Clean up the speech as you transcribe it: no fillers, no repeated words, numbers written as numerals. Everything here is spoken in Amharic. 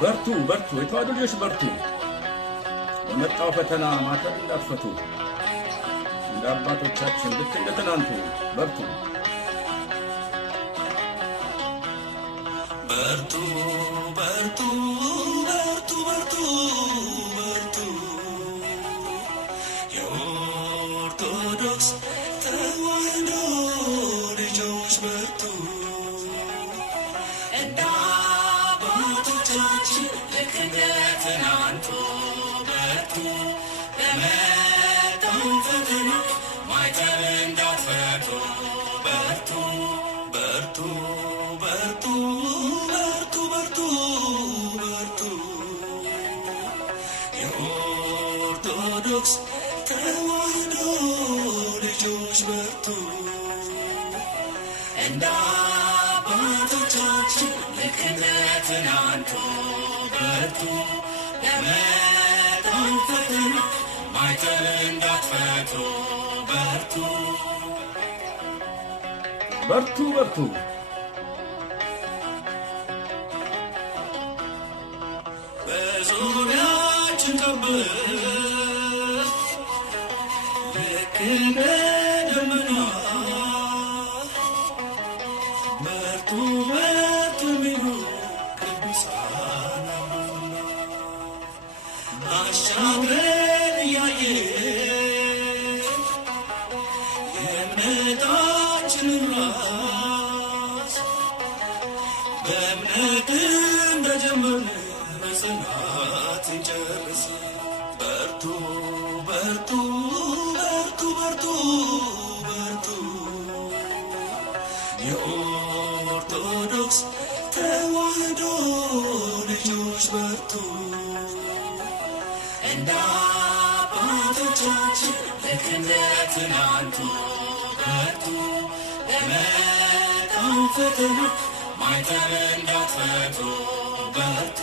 በርቱ በርቱ የተዋሕዶ ልጆች በርቱ። በመጣው ፈተና ማተብ እንዳትፈቱ እንደ አባቶቻችን ልክ እንደ ትናንቱ በርቱ በርቱ በርቱ በርቱ በርቱ በርቱ የኦርቶዶክስ ተዋሕዶ ልጆች በርቱ እንደ አባቶቻችን ልክ እንደ ትናንቱ በርቱ ለመጣው ፈተና ማይተብ እንዳትፈቱ በርቱ በርቱ በርቱ በርቱ በርቱ በርቱ የኦርቶዶክስ ተዋሕዶ ልጆች በርቱ እንደ አባቶቻችን ልክ እንደ ትናንቱ በርቱ ለመጣው ፈተና ማይተብ እንዳትፈቱ በርቱ በርቱ በርቱ በዙሪያችን ከበህ ልክ እንደ ደመና በርቱ በርቱ የሚሉ ቅዱሳን አሉና አሻግረን እያየን የእምነታችንን ራስ በእምነት እንደጀመርን በጽናት እንጨርስ በርቱ በርቱ በርቱ በርቱ በርቱ የኦርቶዶክስ ተዋሕዶ ልጆች በርቱ እንደ አባቶቻችን ልክ እንደ ትናንቱ በርቱ ለመጣው ፈተና ማይተብ እንዳትፈቱ በርቱ